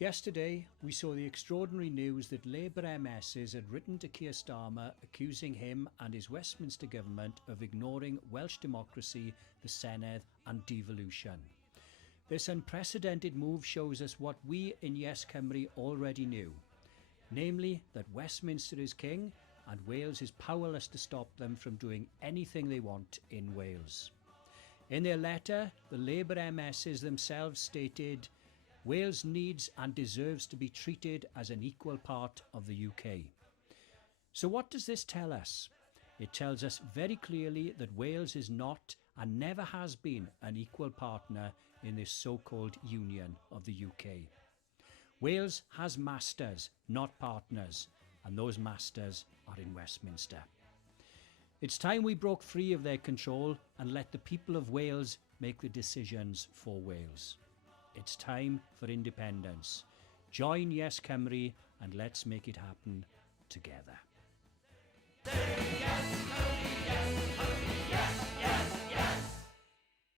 Yesterday, we saw the extraordinary news that Labour MSs had written to Keir Starmer accusing him and his Westminster government of ignoring Welsh democracy, the Senedd and devolution. This unprecedented move shows us what we in Yes Cymru already knew, namely that Westminster is king and Wales is powerless to stop them from doing anything they want in Wales. In their letter, the Labour MSs themselves stated, "Wales needs and deserves to be treated as an equal part of the UK." So what does this tell us? It tells us very clearly that Wales is not and never has been an equal partner in this so-called union of the UK. Wales has masters, not partners, and those masters are in Westminster. It's time we broke free of their control and let the people of Wales make the decisions for Wales. It's time for independence. Join Yes Cymru and let's make it happen together.